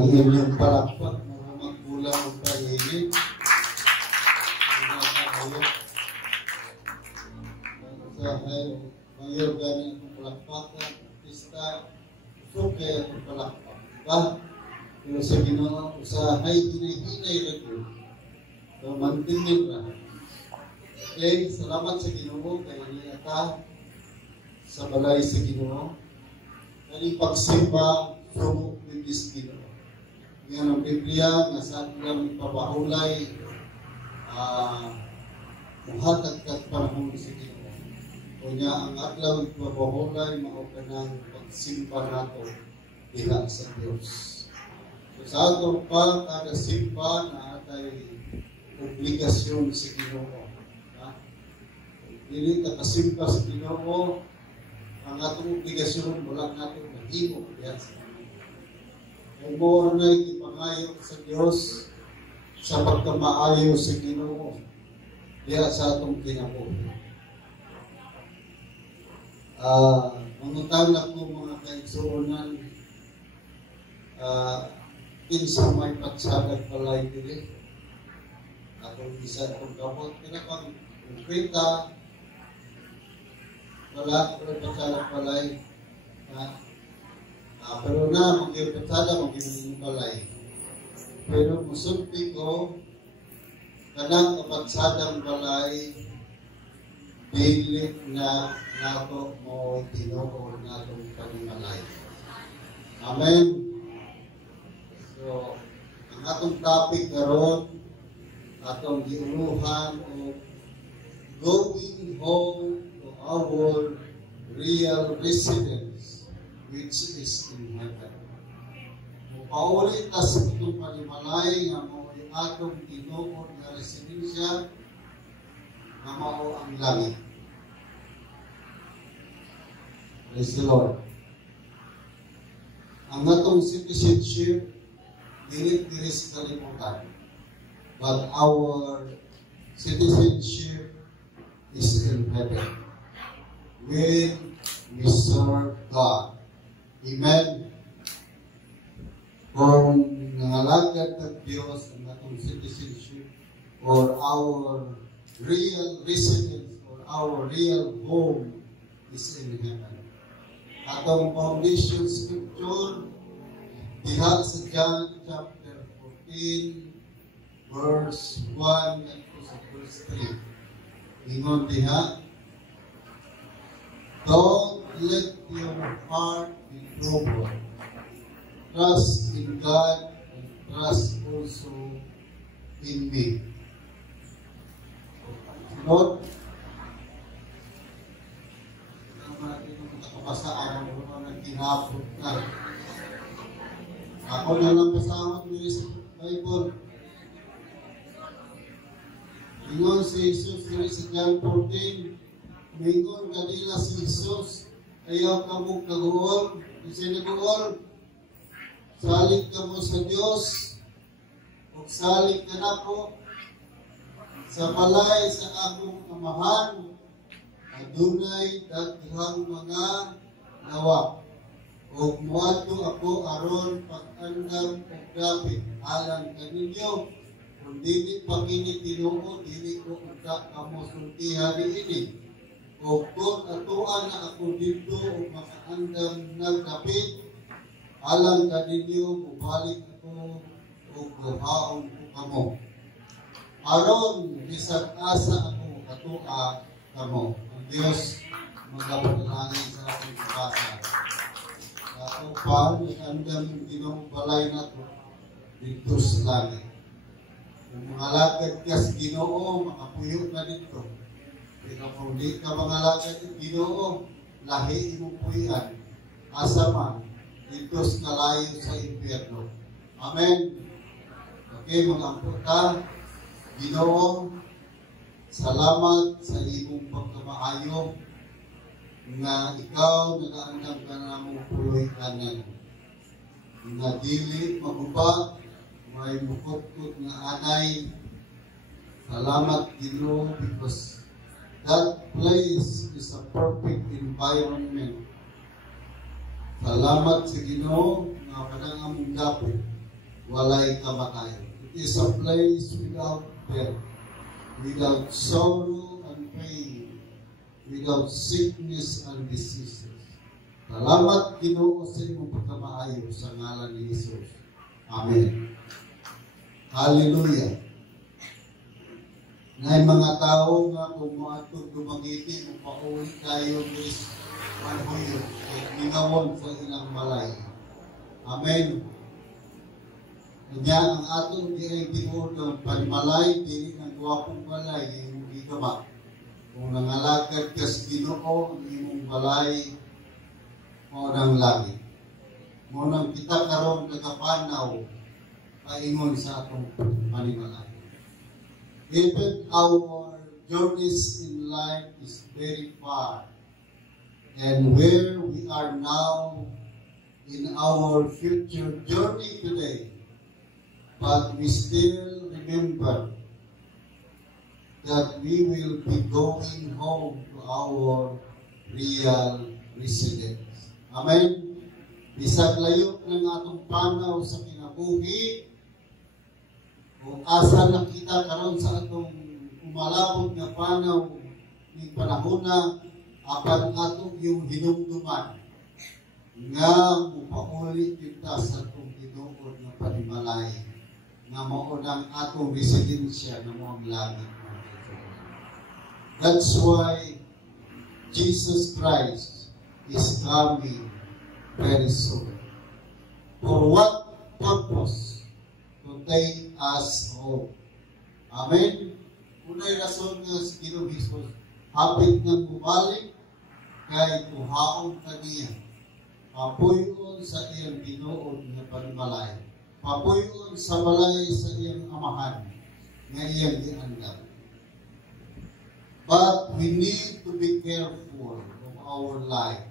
ang inyong palakpak mga magkulang ng pahingin. Usahay, mayor gani ang palakpakan, pista, suke ang palakpak. Diba? Pero sa Ginoo, usahay, hinahinay rin yun. So, mantingin na. Okay, salamat sa Ginoo, kaya niya ka sa balay sa Ginoo. Kaya pagsimba, sumok ng Ginoo. Ngayon ang Biblia, nga sa ating pabahulay, muhatag at panahon sa Ginoo. Kunya ang adlaw pabahulay, mao ka ng pagsimba nato diha sa Dios. So sa ato pa, kada simba na atay obligasyon sa Ginoo. Dili ka kasimba sa Ginoo, ang atong obligasyon wala natin mahimo diha sa Ginoo. Kung mo na ipangayo sa Dios sa pagkamaayo sa Ginoo diha sa atong kinabuhi. Mangutang na po mga kaigsuunan, kinsa may pagsagad palay dili. Atong isa itong kapot, kinapang konkreta, wala ko rin pagsagad palay. Pero na, mag-ipagsagad, mag-ipagsagad palay. Pero musulpi ko, kanang kapagsadang balay, dili na nato mo Ginoo natong panimalay. Amen. So, ang atong topic karon atong giuluhan o going home to our real residence which is in heaven. Mupaulit na sa itong panimalay nga mo atong Ginoo nga residensya na mao ang langit. Praise the Lord. Ang atong citizenship, dili sa kalimutan. But our citizenship is in heaven. When we serve God. Amen. Kung nangalagad ng Diyos ang atong citizenship or our real residence or our real home is in heaven. Atong foundation scripture diha sa John chapter 14 verse 1 and verse 3. Ingon diha, don't let your heart be troubled. Trust in God and trust also in me. Lord, nakapasaan mo naman ginapot na. Ako na lang pasawat mo sa Bible. Ingon si Jesus sa John 14, mingon kanila si Jesus, ayaw ka mong kaguol, kasi naguol, salig ka mo sa Diyos, o salig ka na po, sa balay sa akong amahan, adunay daghang mga nawa. O muadto ako aron pag-andam o gapit alang kaninyo. Kung dili pangini Ginoo, dili ko uta kamo sultihan ini. O kung atuan na ako dito o makaandam ng gapit alang kaninyo, mubalik ako o guhaon ko kamo. Aron bisag asa ako katua kamo. Ang Diyos magapalangin sa ating basa. At upang ikandang Ginoong balay na ito dito sa langit. Kung mga lagad ka sa Ginoo, makapuyo ka dito. Pero kung di ka mga lagad ng Ginoo, lahi mo puyan. Asa man, dito sa kalayo sa impyerno. Amen. Okay, mga amputa, Ginoo, salamat sa imong pagkamaayo nga ikaw nagaandam ka na mong puloy kanan. Nga dili maguba, may bukod-kod nga anay. Salamat Ginoo because that place is a perfect environment. Salamat sa Ginoo nga padang among gapit walay kamatayon. It is a place without death, without sorrow and pain, without sickness and diseases. Salamat Ginoo sa imong pagkamaayo sa ngalan ni Jesus. Amen. Hallelujah. Nay mga tao nga kung maatong dumangiti kung pauwi tayo is manhuyo at gingawon sa ilang balay. Amen. Kanya ang atong di ay tinuod ng panimalay, di ng guwapong balay, yung gigaba. Kung nangalagad ka sa Ginoo, ang imong balay, mo ng langit. Mo nang kita karon nagapanaw, paingon sa atong panimalay. Even our journeys in life is very far. And where we are now in our future journey today, but we still remember that we will be going home to our real residence. Amen? Bisag layo ng atong panaw sa kinabuhi, kung asa nakita karon sa atong umalabot nga panaw ng panahon na apan atong yung hinumduman nga mupauli kita sa atong tinuod nga panimalay nga mao nang atong residensya nga mao ang langit. That's why Jesus Christ is coming very soon. For what purpose? To take us home. Amen? Unay rason nga si Ginoong Jesus, hapit nga bumalik, kay kuhaon kaniya. Papuyon sa iyang tinuod nga panimalay. Papuyon sa balay sa iyang amahan, nga iyang giandam. But we need to be careful of our life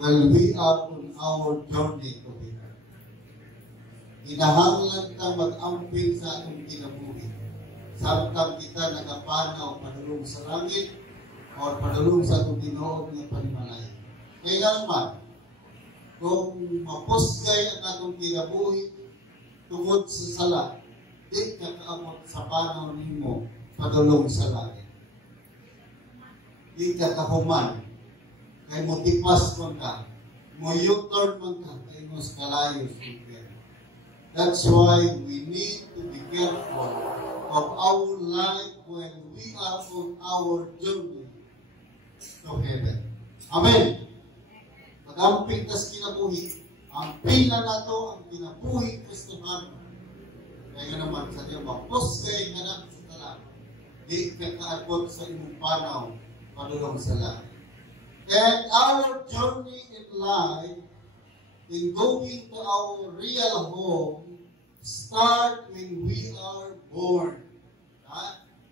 while we are on our journey to heaven. Kinahanglan ka mag-amping sa atong kinabuhi. Samtang kita nagapanaw padulong sa langit o padulong sa atong tinuod nga panimalay. Kaya naman, kung mapusgay ang atong kinabuhi tungod sa sala, di ka kaamot sa panaw nimo padulong sa langit. Di ka kahuman, kay mo tipas man ka, mo U-turn man ka, kay mo kalayo sa impyerno. That's why we need to be careful of our life when we are on our journey to heaven. Amen. Pag-amping tas kinabuhi, ang pila na to, ang kinabuhi Kristohan. Kaya naman sa niya, mapusgay ka na sa talang. Di ka kaagod sa imong panaw, padulong sa langit. And our journey in life, in going to our real home, start when we are born.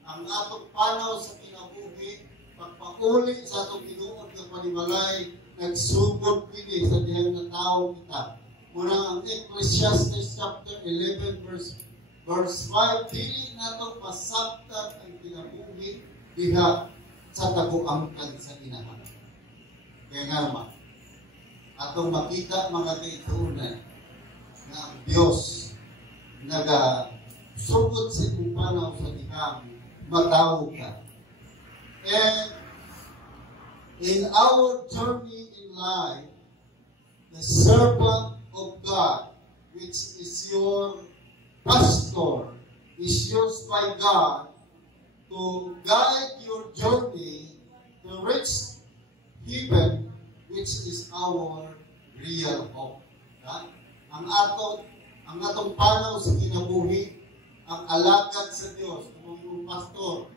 Ang atong panaw sa kinabuhi, pagpauli sa atong tinuod nga panimalay, nagsugod kini sa dihang na tao kita. Muna ang Ecclesiastes chapter 11 verse 5, dili nato pasabtan ang kinabuhi diha sa taguangkan sa inahan. Kaya nga naman, atong makita mga kaituunan na ang Diyos nagasugod sa itong panaw sa dihang matao ka. And in our journey in life, the servant of God, which is your pastor, is used by God to guide your journey to reach heaven, which is our real home. Ang atong panaw sa kinabuhi, ang alagad sa Diyos, kung yung pastor,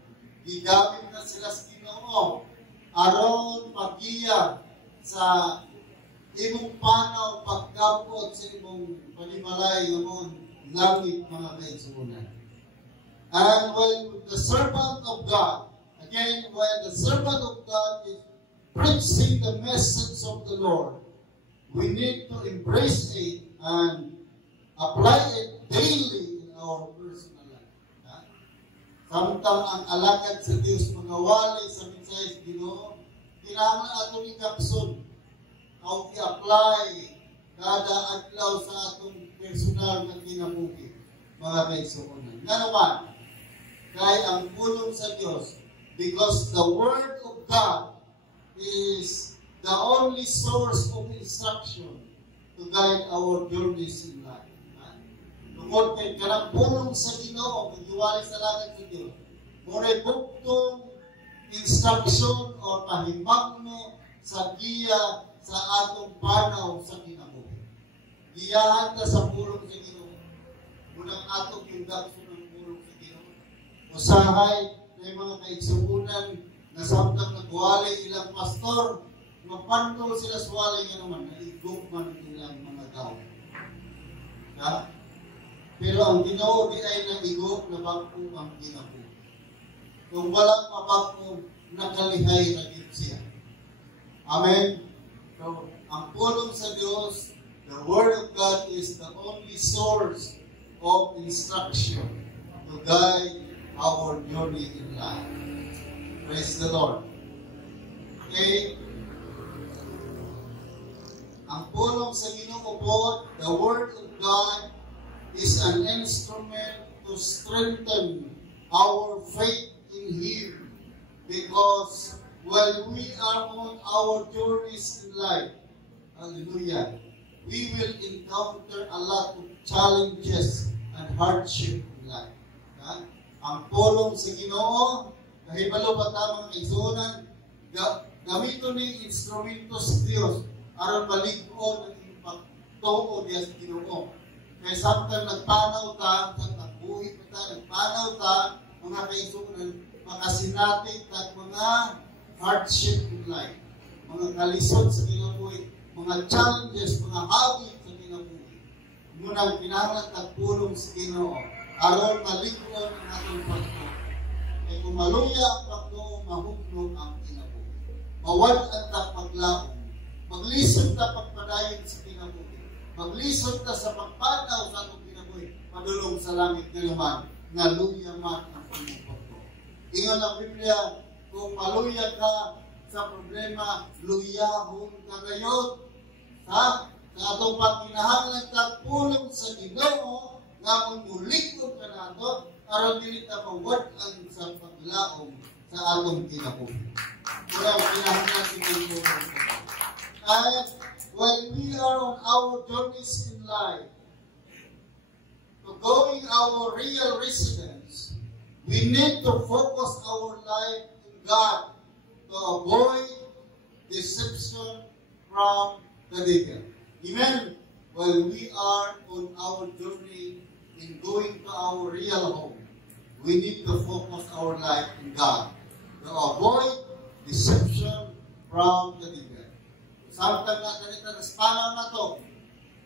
gigamit na sila sa Ginoo aron paggiya sa imong panaw, pagkapot sa imong panimalay ng langit, mga kaigsunan. And when the servant of God, again, when the servant of God is preaching the message of the Lord, we need to embrace it and apply it daily in our personal life. Samtang ang alagad sa Diyos, mangawali sa mensahe sa Ginoo, kailangan ato ni kapson, o i-apply kada adlaw sa atong personal na kinabuhi, mga kaigsuonan. Nga naman, kaya ang pulong sa Diyos, because the Word of God is the only source of instruction to guide our journeys in life. Tungkol kay kanang pulong sa Ginoo, paghiwalay sa langit sa Diyos, muna buktong instruction o pahimangno sa giya sa atong panaw sa kinabuhi. Giyahan ta sa pulong sa Ginoo. Munang atong indakso ng pulong sa Ginoo. Usahay na mga kaigsuunan na samtang nagwalay ilang pastor, mapantol sila sa walay nga naman, naigok man ilang mga tao. Ya? Pero ang Ginoo di ay naigok na bako ang kinabuhi. Kung walang mabako, nakalihay na din siya. Amen? So, ang pulong sa Diyos, the Word of God is the only source of instruction to guide our journey in life. Praise the Lord. Okay? Ang pulong sa Ginoo po, the Word of God is an instrument to strengthen our faith in Him, because while we are on our journeys in life, hallelujah, we will encounter a lot of challenges and hardship in life. Ha? Ang pulong sa Ginoo, kahibalo pa tamang kaigsuonan, gamiton ni instrumento sa Dios aron malig-on ang impakto o diya sa Ginoo. Kaya samtang nagpanaw ta, nagbuhi pa ta, nagpanaw ta, mga kaigsuonan, makasinatik at mga hardship in life, mga kalisod sa kinabuhi, mga challenges, mga habit sa kinabuhi. Munang kinahanglan tagpulong sa Ginoo aron malig-on ang atong pagto. Kaya kung maluya ang pagto, mahugnog ang kinabuhi. Mawad-an ta paglaom. Maglisod ta pagpadayon sa kinabuhi. Maglisod ta sa pagpanaw sa atong kinabuhi. Padulong sa langit niluman nga luya man ang pagto. Ingon ang Biblia, kung maluya ka sa problema, luyahon ka ngayon. Ha? Sa atong pagkinahanglan tagpulong sa Ginoo nga kung mulikod ka na ito, aron dili ta mawad-an sa paglaom sa atong kinabuhi. Wala kinahanglan sa Ginoo. And when we are on our journeys in life, to going our real residence, we need to focus our life in God to avoid deception from the devil. Amen? While we are on our journey in going to our real home, we need to focus our life in God to avoid deception from the devil. Samtang na ganito na sa panaw na ito,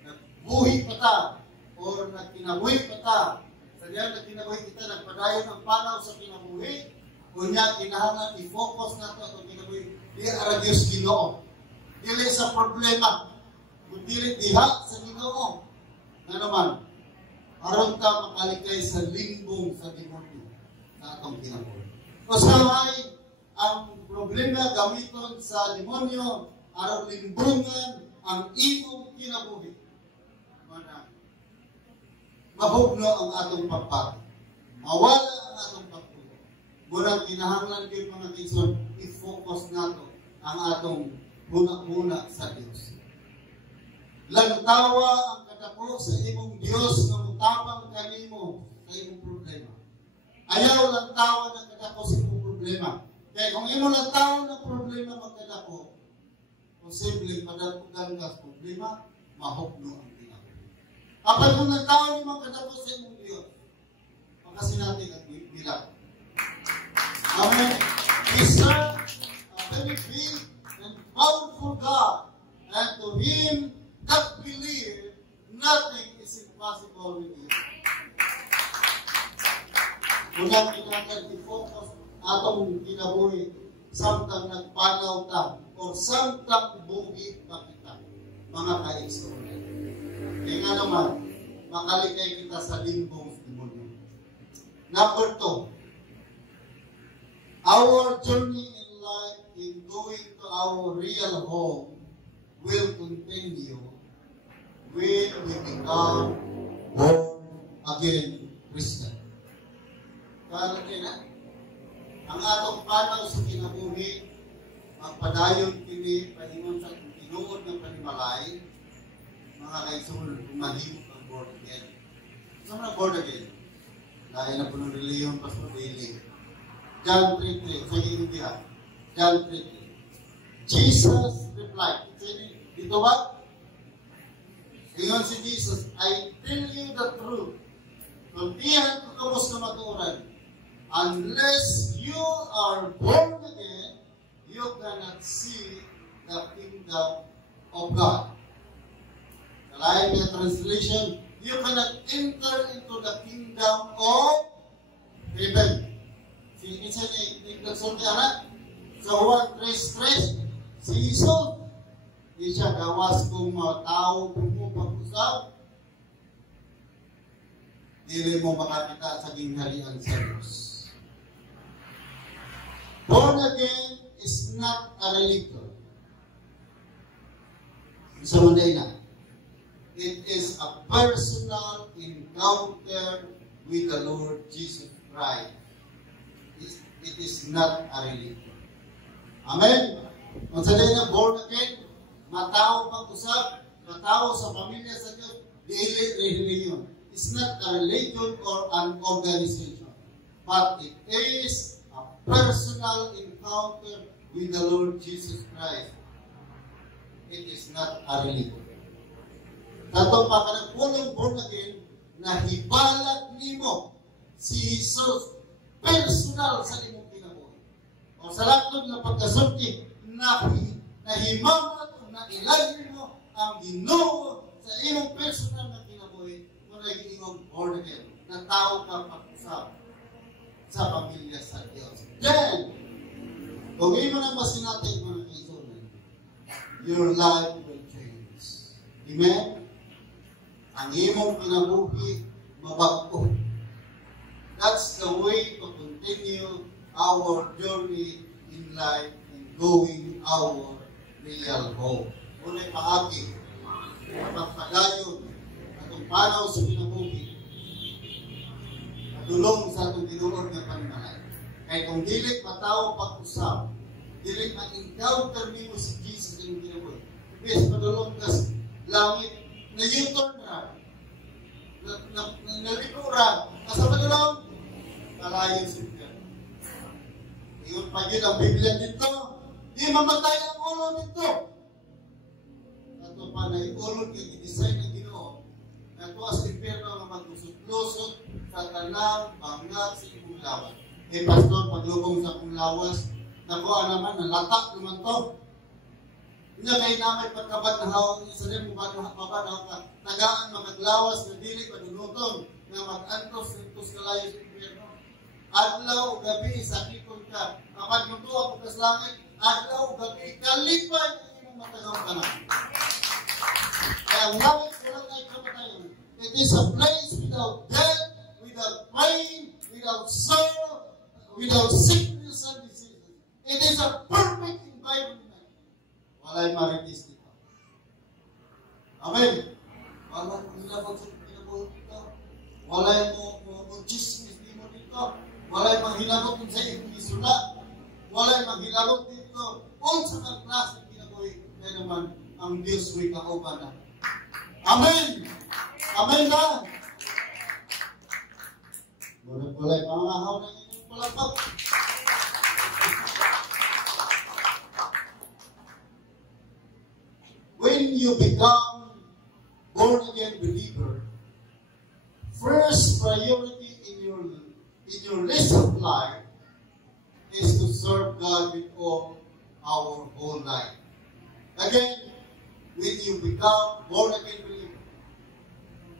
nagbuhi pa ta, o nagkinabuhi pa ta, sa diyan nagkinabuhi kita, nagpadayon ang panaw sa kinabuhi, o niya kinahanglan i-focus na ito at kinabuhi, di ara Diyos Ginoo. Dili sa problema, kundi diha sa Ginoo. Na naman, aron ta makalikay sa limbong sa demonyo sa atong kinabuhi. Usahay, ang problema gamiton sa demonyo, aron limbungan ang imong kinabuhi. Mahugno ang atong pagpapit. Mawala ang atong pagpapit. Murang kinahanglan kayo mga kison, i-focus nato ang atong muna-muna sa Diyos. Lantawa ang kadako sa imong Diyos na mutapang kanimo sa imong problema. Ayaw lantawa ng kadako sa imong problema. Kaya kung imo lantawa ng problema magkadako, posibleng padapugan ka sa problema, mahugno ang kinabuhi. Kapag kung nagtao ni mga kadako sa imong Diyos, makasinatin at bilang. Amen. We serve a very big and powerful God, and to Him that believe, nothing is impossible with Him. Unang kinahanglan i-focus atong kinabuhi samtang nagpanaw ta o samtang buhi pa kita, mga ka-extraordinary. Kaya nga naman, makalikay kita sa limbong demonyo. Number 2, our journey in life in going to our real home will continue when we become born again Christian. Kaya na, ang atong panaw sa kinabuhi, magpadayon kini pahingon sa tinuod ng panimalay, mga kaisul, kumahimok ang born again. So na born again? Dahil na po ng reliyon, Pastor Daily. John 3:3, sa India. John 3:3. Jesus replied. Dito ba? Ingon si Jesus, I tell you the truth. Kung diyan ko kamos na maturan, unless you are born again, you cannot see the kingdom of God. Like the translation, you cannot enter into the kingdom of heaven. Si isa ni nagsulti anak, sa Juan 3:3, si Jesus, di siya gawas kung mga tao pumupag-usap, dili mo makakita sa gingharian sa Diyos. Born again is not a religion. Sa Monday na. It is a personal encounter with the Lord Jesus Christ. It is not a religion. Amen? Kung sa day na born again, matao pag-usap, matao sa pamilya sa Diyos, dili religion. It's not a religion or an organization, but it is a personal encounter with the Lord Jesus Christ. It is not a religion. Dato pa ka nagpunong born again, nahibalat nimo si Jesus personal sa imong kinabuhi. O sa lakod na pagkasulti, nahimamat o nailagay mo ang Ginoo sa imong personal na kinabuhi kung nag-iingong born again, na tao ka pag-usap sa pamilya sa Diyos. Then, kung imo na masinatay mga kaibigan, your life will change. Amen? Ang imong kinabuhi, mabago. That's the way to continue our journey in life and going our real home. Unay paagi, pagpadayon, atong panaw sa kinabuhi, dulong sa atong tinuod ng panimalay. Kaya kung dili matao pag-usap, dili ma-encounter nimo si Jesus sa iyong kinabuhi, yes, padulong ka sa langit, na-U-turn na, naliko ra, asa ba nilong? Kalayo si God. Iyon pa yun ang Biblia dito, di mamatay ang ulo dito. Ato pa na iulog yung i-design ng Ginoo, na ito as impierno na maglusot-lusot sa tanang bangat sa imong lawas. Eh, Pastor, paglubong sa imong lawas, nakuha naman, nalatak naman to. Hindi kayo namin pagkabanhaw, isa rin mo mabanhaw ka, tagaan magaglawas na dili panunuton, na mag-antos-antos kalayo sa impierno. Adlaw, gabi, sakipon ka. Kapag yung tuwa po kas langit, adlaw, gabi, kalipay ang imong matagaw ka na. Kaya ang langit, walang kayo kamatayon. It is a place without death, without pain, without sorrow, without sickness and disease. It is a perfect environment. Walay maritis dito. Amen. Walay mo nilabag sa kinabuhi dito. Walay mo chismis dito dito. Walay manghilabot kung sa iyong isula. Walay manghilabot dito. Kung sa klase kinabuhi, kaya naman ang Diyos may kauban na. Amen. Amen na. Walay pangahaw na inyong palapag. When you become born-again believer, first priority in your list of life is to serve God with all our whole life. Again, when you become born-again believer,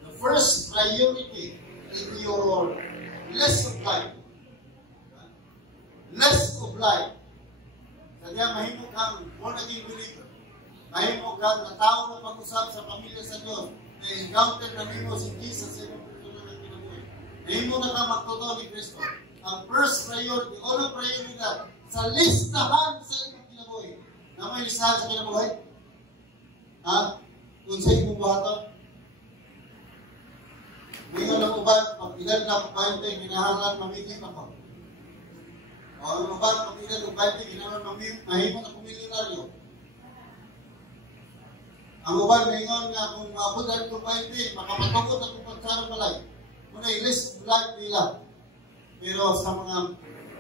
the first priority in your list of life, sadya mahimok kang born-again believer, mahimok kang na tao na pag-usap sa pamilya sa Diyos, na encounter na nimo si Jesus sa iyong pagtunan ng kinabuhi. Mahimok na kang magtotoo ni Kristo. Ang first priority, unang prioridad, sa listahan sa iyong kinabuhi. Na may listahan sa kinabuhi? Ha? Kung sa iyong buhaton? Ngayon ang uban, pag ilan na 20, ginahalan mamigit ako. O ang uban, pag ilan ng 20, ginahalan mahimot ako milyonaryo. Ang uban ngayon nga kung maabutan ko 20, makapatakot ako pagsarang balay. Muna i-list life nila. Pero sa mga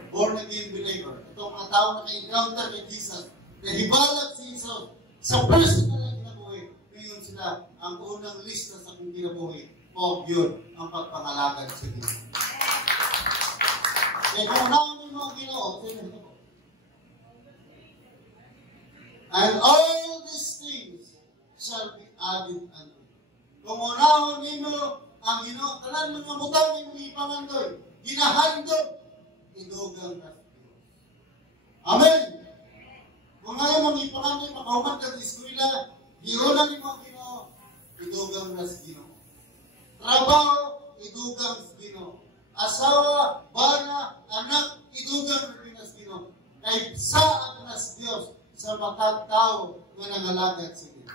born-again believer, itong mga tao na ka-encounter kay Jesus, nahibalag si Jesus sa personal na kinabuhi. Ngayon sila, ang unang list na sa kong kinabuhi, o yun, ang pagpangalagan sa Diyos. Kaya kung namin mga Ginoo, and all these things shall be added unto you. Kung unahon nino ang Ginoo, tanan mga butang yung ipangandoy, ginahandog, idugang na sa Diyos. Amen! Kung ngayon mga ipangandoy, makahuman ka sa eskwela, giunan ni mga Ginoo, idugang na sa Ginoo. Trabaho, idugang sa Ginoo. Asawa, bana, anak, idugang rin sa Ginoo. Kay sa ang nas Diyos sa matang tao na nangalagad sa Ginoo.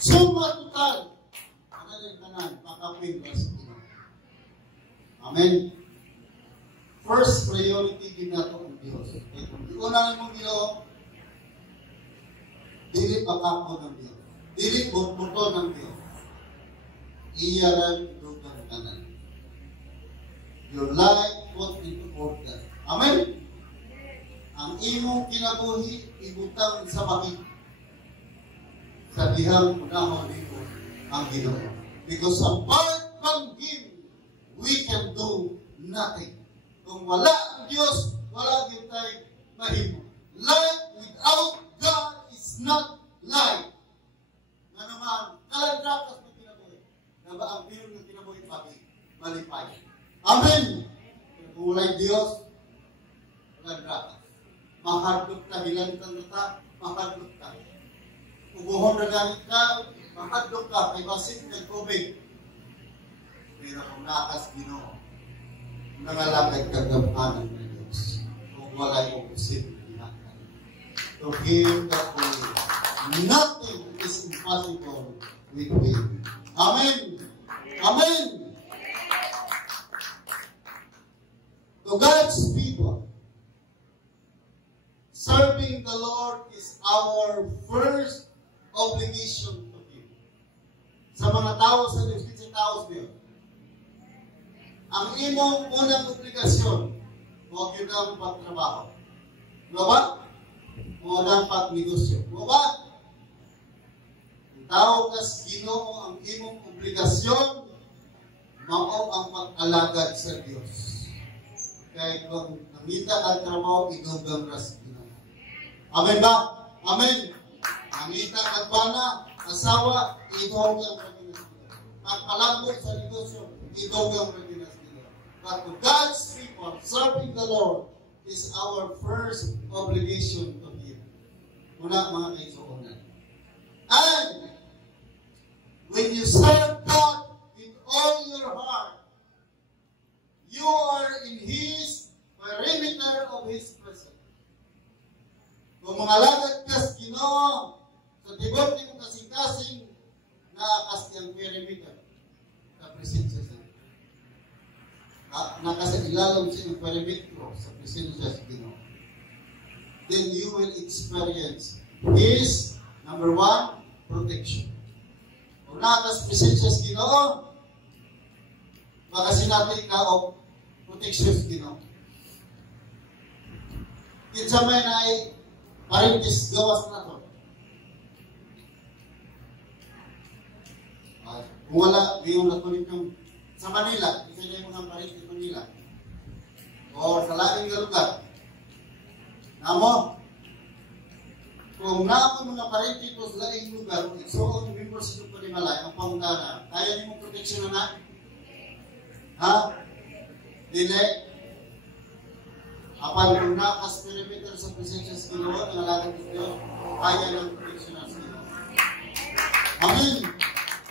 Suma total, ano rin tanan, makapin na sa Ginoo. Amen. First priority din nato ang Diyos. Kung iunan mong Ginoo, dili pakako ng Diyos. Dili buto ng Diyos. Iyaran dugang kanan. Your life put into order. Amen? Ang imong kinabuhi, ibutang sa bakit. Sa dihang unahon dito ang Ginoo. Because apart from Him, we can do nothing. Kung wala ang Diyos, wala din tayo mahimo. Life without God is not life. Na naman, kalandrakas na kinabuhi. Na ba ang pinong na kinabuhi pagi? Malipay. Amen! Kung wala'y Diyos, kalandrakas. Mahardok ka, hilantang ka, mahardok ka. Ubuhon na gamit ka, mahardok ka, kay basit ng tubig. Pero kung nakas Ginoo, nangalagay kagampanan ng Diyos. Kung wala'y upusin, hinakan. To Him that believe. Nothing is impossible with Him. Amen. Amen. To God's people, serving the Lord is our first obligation to Him. Sa mga tao sa Diyos, sa tao sa Diyos, ang imong unang obligasyon, huwag yun ang pagtrabaho. Ano ba? Huwag ang pagnegosyo. Ano ba? Tao kas Ginoo ang imong obligasyon, mao ang pag-alagad sa Diyos. Kaya kung namita ang trabaho, idugang ras Ginoo. Amen ba? Amen. Namita ang bana, asawa, idugang ras Ginoo. Pagpalambot sa negosyo, idugang ras Ginoo. But to God's people, serving the Lord is our first obligation to Him. Una, mga kaisuunan. And when you serve God with all your heart, you are in His perimeter of His presence. Kung mangalagad ka sa Ginoo, sa tibok ni mo kasing-kasing, naakas niyang perimeter sa presensya sa nakasailalam siya ng perimeter sa presensya sa Ginoo. Then you will experience His, number one, protection. Kung nakas presensya sa Ginoo, makasinati ka o protection sa Ginoo. Kinsa may na ay parintis gawas na to. Kung wala, ngayon na tulit yung sa Manila, isa na yung mga parintis Manila. O sa laking lugar. Namo, kung naman mga parintis sa laking lugar, so ang members ng Panimalay, ang pangutana, kaya niyo mong proteksyon na? Ha? Dili? Apan kung nakas perimeter sa presensya sa Ginoo, ng alagang ng Diyos, kaya ng proteksyon na sa Ginoo. Amen.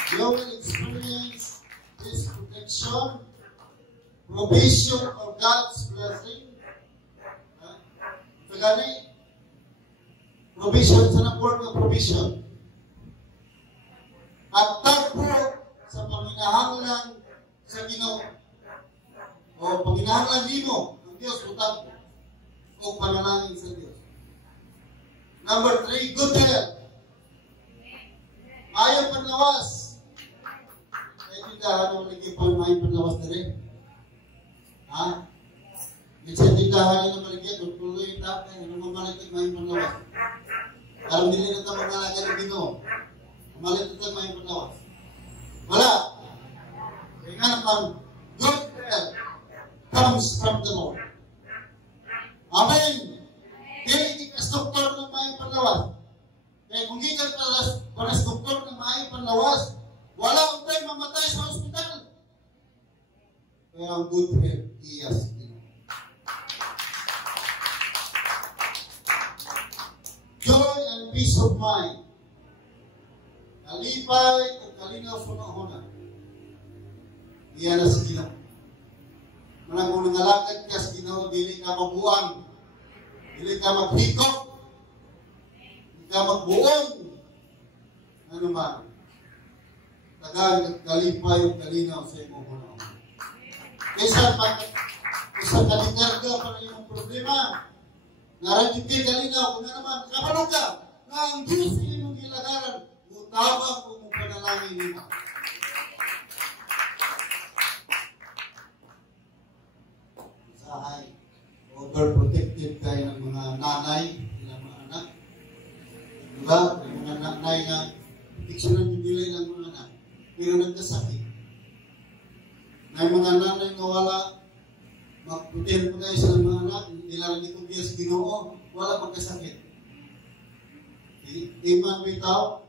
You will experience His protection, provision of God's blessing. Tagani, provision sa word of provision. At third o panalangin sa Diyos. Number 3, good health. Ayaw panlawas. Kaya tindahan ang lagi pa may panlawas na rin. Ha? Minsan tindahan na maligyan, kung tuloy yung tapay, ano mamalitin may panlawas. Alam din na ito magalaga ng Ginoo. Mamalitin ito may panlawas. Wala. Kaya nga naman, good health comes from the Lord. Amen. Dili ka doktor ng may panlawas. Kaya kung di ka para sa doktor ng may panlawas, wala ang tayo mamatay sa ospital. Kaya ang good health, iyas. Joy and peace of mind. Kalipay at kalinaw sa nahuna. Iyan na sa Ginoo. Manang kung nangalakad ka sa Ginoo, dili ka mabuang. Dili ka maghikop. Dili ka magbuong. Ano man. Tagal kalipay at kalinaw sa iyong nahuna. Kaysa kalingar ka para yung problema. Naradipin kalinaw, kung na naman, kapanog ka, na ang Diyos ay mong ilagaran, utawag kung mong panalangin nila. Sahay, overprotected tayo ng mga nanay, ng mga anak. Diba? Yung mga nanay na proteksyonan yung bilay ng mga anak, pero nagkasakit. May mga nanay na wala, magputin po tayo sa mga anak, nilarang itong biya sa Ginoo, wala magkasakit. Iman bitaw,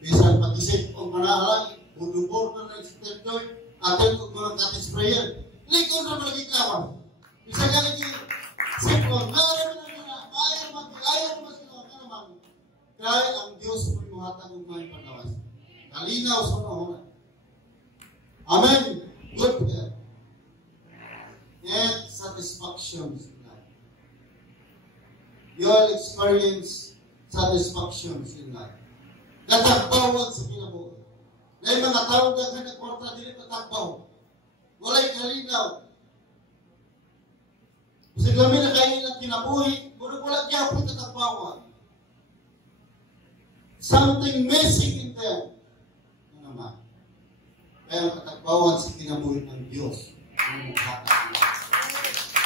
bisan pag-isip o manahalang, budubor na nag-stepdoy, atin kung mga katis prayer, likod na malaging kawan. Bisa galing yung sipon, ayaw mas ginawa ka naman. Kaya ang Diyos mo'y muhatag ng mga panawas. Kalinaw sa nahuna. Amen. Good health. And satisfactions in life. You will experience satisfactions in life. Natagbawan sa kinabuhi. Na yung mga tao na nagporta din natagbaw. Wala'y kalinaw. Kasi kami na kayo ng kinabuhi, wala kaya po natagbawan. Something missing in them. Ano naman? Kaya natagbawan sa kinabuhi ng Diyos.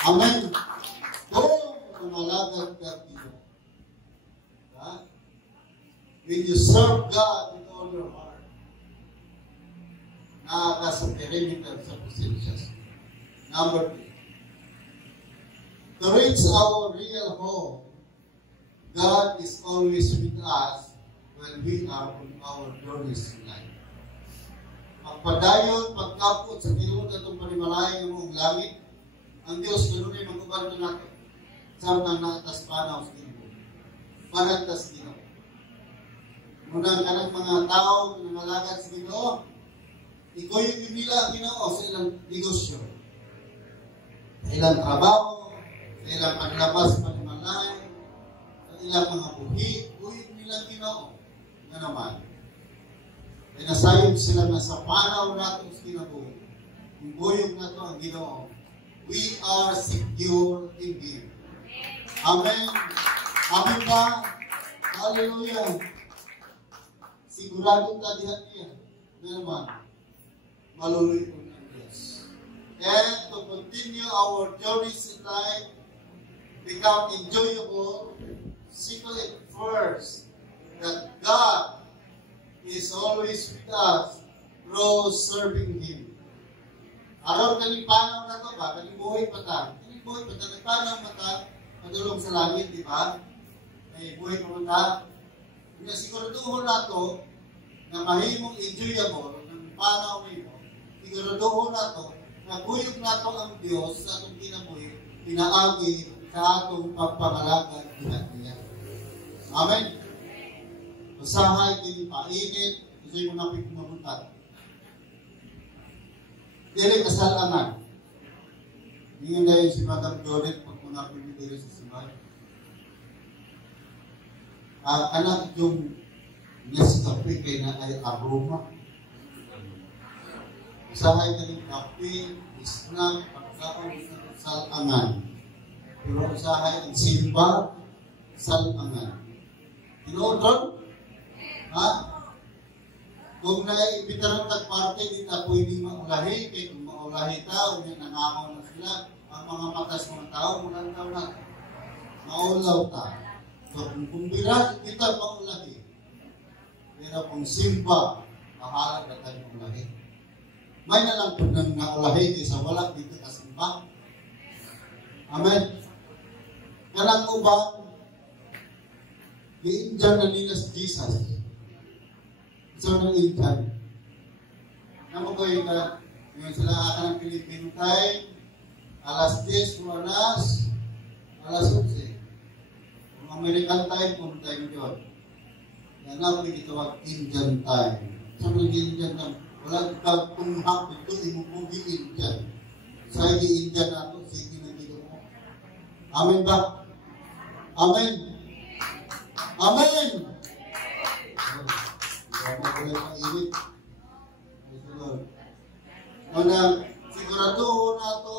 Amen. Doon malagad ka dito. When you serve God with all your heart, nakaka sa perimeter sa presensya. Number 3. To reach our real home, God is always with us when we are on our journeys in life. Pagpadayon, pagkapot sa tinuod at itong panimalay ng mong langit, ang Diyos ganun ay mag-uban na natin. Samtang nakatas panaw sa Ginoo. Panagtas Ginoo. Munang kanang mga tao na nalagad sa Ginoo, ikaw yung nila ang Ginoo sa ilang negosyo. Sa ilang trabaho, sa ilang paglabas panimalay, sa ilang mga buhi, yung nila ang Ginoo. Nga naman. Ay nasayod sila na sa panaw natin sa kinabuhi. Yung buyog na ito ang Ginoo. We are secure in Him. Amen. Amen ba? Hallelujah. Sigurado tayo niya. Na naman, maluloy po ng Diyos. And to continue our journeys in life, become enjoyable, seek it first that God is always with us through serving Him. Araw kalipanaw na ito ba? Kalibuhay pa ta. Kalibuhay pa ta. Nagpanaw pa ta. Madulong sa langit, di ba? Ay, buhay pa ta. Kaya siguraduho na ito na mahimong enjoyable ng panaw mo. Siguraduho na ito na buyog na ito ang Diyos sa atong kinabuhi, pinaagi sa atong pagpangalagad niya. Amen. Usahay, kinipainit, kasi mo napit kumamunta. Dili kasalanan. Hindi na yung si Madam Dorit pag muna pinidiri sa simay. Anak yung Nescafe kay na ay aroma. Usahay ka ng kape, snack, pagkaon sa salangan. pero usahay ang simba sa limangan. Tinuod ha? Kung naimbitaran tagparte, hindi na pwedeng maulahi, kaya kung maulahi tao, hindi nanakaw na sila, ang mga matas mga tao, mulang tao na, maulaw ta. So, kung bira, kita maulahi. Pero kung simba, mahalag na tayo maulahi. May na lang kung nang naulahi, kaysa wala dito ka simba. Amen. Kanang ubang, i-Indian na nila si Jesus. So, nang Indian. Naman ko yung sila akan ng Pilipino time, alas 10, alas 11. Kung American time, kung time yun. Yan na, pinitawag Indian time. So, nang Indian time, walang pagtunghap ito, di mo po Indian. Sa Indian na ito, sige na dito mo. Amen ba? Amen. Amen. Hindi mo mainit. Sigurado na ito,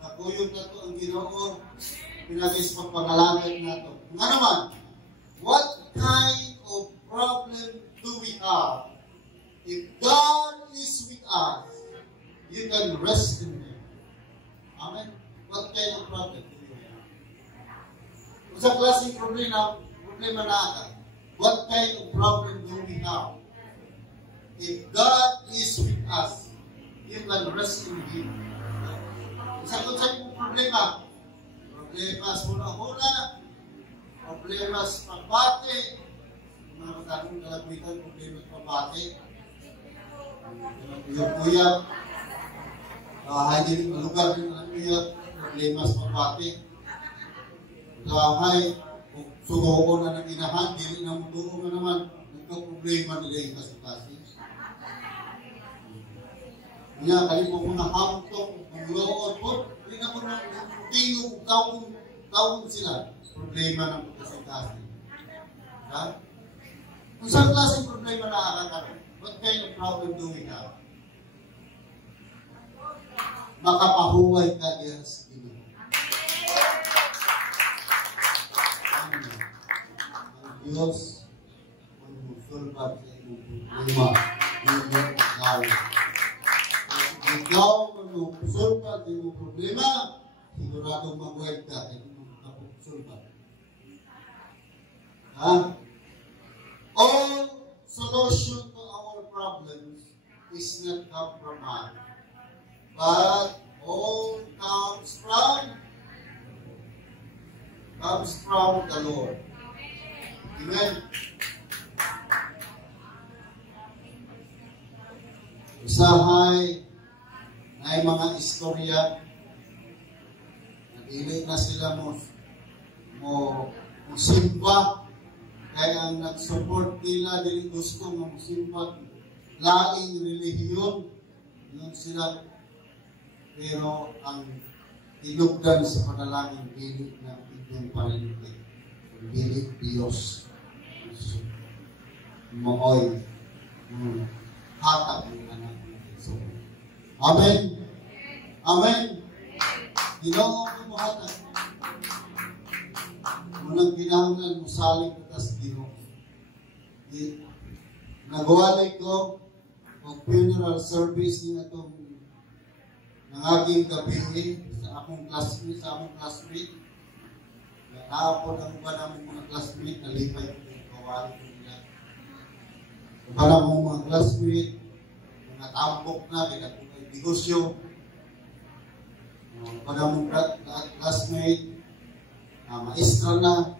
nakuyog na ito ang Ginoo, pinagis pagpangalangit na ito. Nga naman, what kind of problem do we have? If God is with us, you can rest in Him. Amen? What kind of problem do we have? Kung sa klaseng problema na aka, what kind of problem do we have? If God is with us, you can rest in Him. Sa kung sa problema sa hula-hula, problema sa pagbate, mga matanong kalabitan, problema sa pagbate, uyab-uyab, hindi lugar din ang uyab, problema sa pagbate, lahay, sugo na ng inahan, dili na mutuo na naman, nagka-problema nila yung kasi-kasi. Kanya, kalipong mga hamtong, ang lood po, hindi na po na tingong taong sila. Problema ng kasi-kasi. Ha? Kung saan klaseng problema na akakaroon, what kind of problem do we have? Makapahuway ka diyan sa Ginoo. Ang Diyos, ang musulbat sa iyong problema, iyong ikaw. Ikaw, kung musulbat sa iyong problema, siguradong mag-wed ka, hindi mo makapusulbat. Ha? All solution to our problems is not come from man, but all comes from the Lord. Amen. Usahay ay mga istorya, nag-ilig na sila mo simba. Kaya ang nag-support nila, dili gusto ng simpat, laing relihiyon, yun sila. Pero ang tinugdan sa panalangin, dili na inyong panilig, dili Diyos. Mooy, hatag ng anak ng Diyos. Amen. Amen. Ginoo ko mo hatag. Unang kinahanglan mo saling katas Ginoo. Nagwalay ko ang funeral service niya itong nangaging gabi sa among classmate. Nakapon ang ba namin mga classmate, nalipay ko yung kawali ko nila. Ba namang mga classmate, mga tampok na, pinagpukay negosyo. Ba namang classmate, maestra na.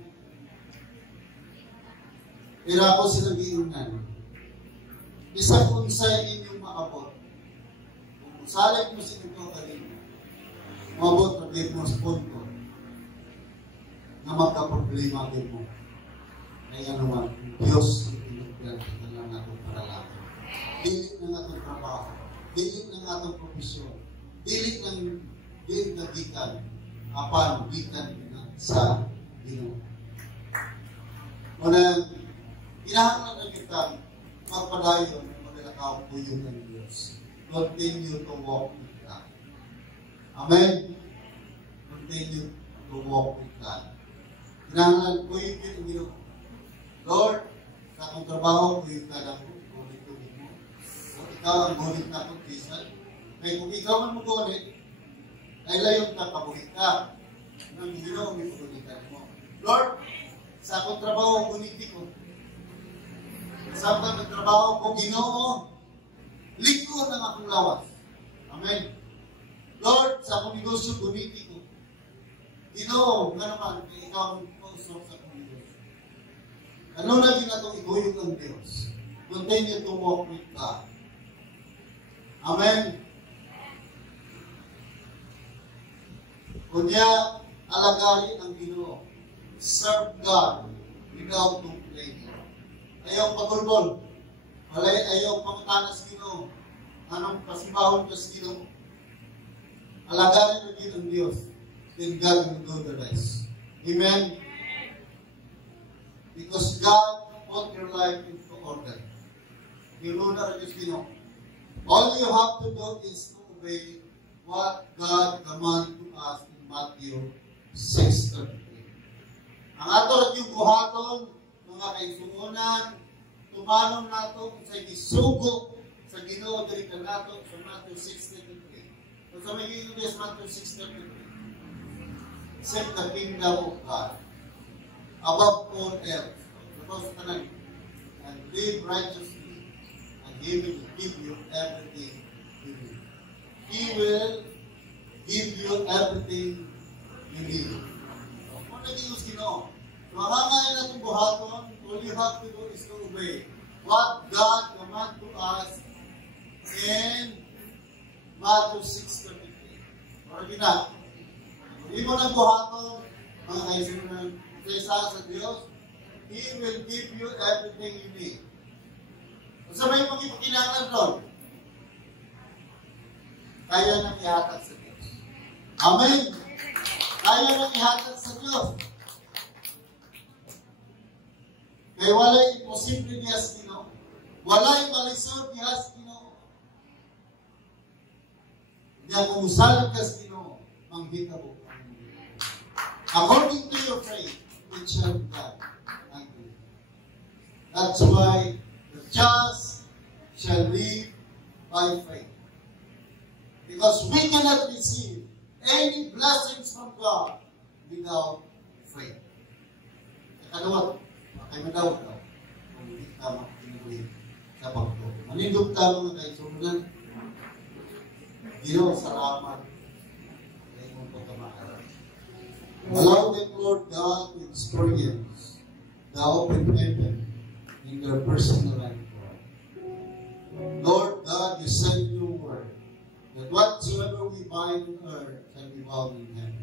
Pero ako silang giingnan. Isa kung sa inyong maabot. Kung salit mo sa ito kanina, maabot na din mo sa punto na magka-problema din mo. Kaya naman, Diyos ang pinagbilang sa lang atong paralakan. Dili ng atong trabaho. Dili ng atong profesyon. Dili ng gikan. Apan, gikan sa Ginoo. Muna, kinahanglan na kita magpadayon ng magalakaw puyo ng Diyos. Continue to walk with God. Amen? Continue to walk with God. Kinahanglan ko yung Ginoo. Lord, sa akong trabaho, ko yung God ako, gulit mo. O ikaw ang gulit na akong tisan. Kaya kung ikaw man mo gulit, ay layon ka, kabulit ka. Nang Ginoo, may pagulitan mo. Lord, sa akong trabaho, guniti ko. Sa akong trabaho ko, Ginoo, liko ng akong lawas. Amen. Lord, sa akong negosyo, guniti ko. Ginoo, nga naman, ikaw ang pausok sa akong negosyo. Ano na din natong iguyog ang Diyos? Continue to walk with God. Amen. Kunya, alagarin ang Ginoo. Serve God without complaining. Ayaw pagulbol. Ayaw pangutanas Ginoo. Anong pasibahon ka sa Ginoo? Alagarin mo din ang Diyos. Then God will do the rest. Amen? Because God put your life into order. Ginoo na rin Ginoo. All you have to do is to obey what God commanded to us in Matthew 6:33. Ang ato rin yung buhaton, mga kaisuunan, tumanon nato sa isugo sa Ginoo diri kanato sa Matthew 6:33. So sa may English, Matthew 6:33. Seek the kingdom of God above all else. Because tanan, and live righteously, and He will give you everything you need. He will give you everything you need. Kung nag-ius Ginoo, mahangay natin buhaton, all you have to do is to obey what God commanded to us in Matthew 6:33. Original. Hindi mo nang buhaton, mga kaisinan, sa Diyos, He will give you everything you need. Kung sa may pagkipakinangan doon, kaya nang ihatag sa Diyos. Amen? Kaya nang ihatag sa Diyos. Kaya walay imposible niya sa Ginoo. Walay malisod niya sa Ginoo. Diyan kung usalan ka sa Ginoo, manghita mo. According to your faith, it shall be done unto you. That's why the just shall live by faith. Because we cannot receive any blessings from God without faith. Kakaluwat, makay madawag daw. Kung hindi tama, pinuwi sa pagto. Manindog tama nga kayo sunan. Ginoo salamat. Kaya mong pagkamakara. Allow them, Lord God, to experience the open heaven in their personal life, Lord. Lord God, you said in your word that whatsoever we bind on earth shall be bound in heaven,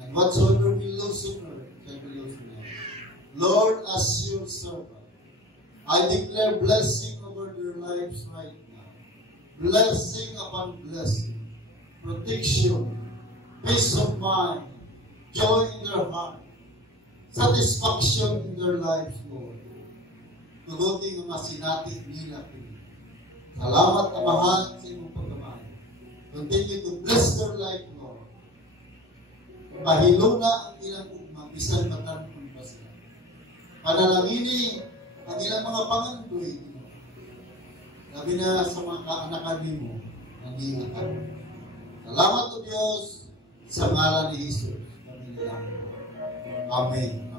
and whatsoever we loose on earth shall be loosed in heaven. Lord, as your servant, I declare blessing over their lives right now. Blessing upon blessing, protection, peace of mind, joy in their heart, satisfaction in their lives, Lord. Tugutin ang masinati nila. Salamat na mahal sa iyong pagkamahal. Continue to bless their life, Lord. Pahilo na ang ilang ugma, bisan matanong pa sila. Panalangini ang ilang mga pangandoy. Sabi na sa mga kaanakan mo, nag-iingatan. Salamat o Diyos sa ngalan ni Jesus. Amen.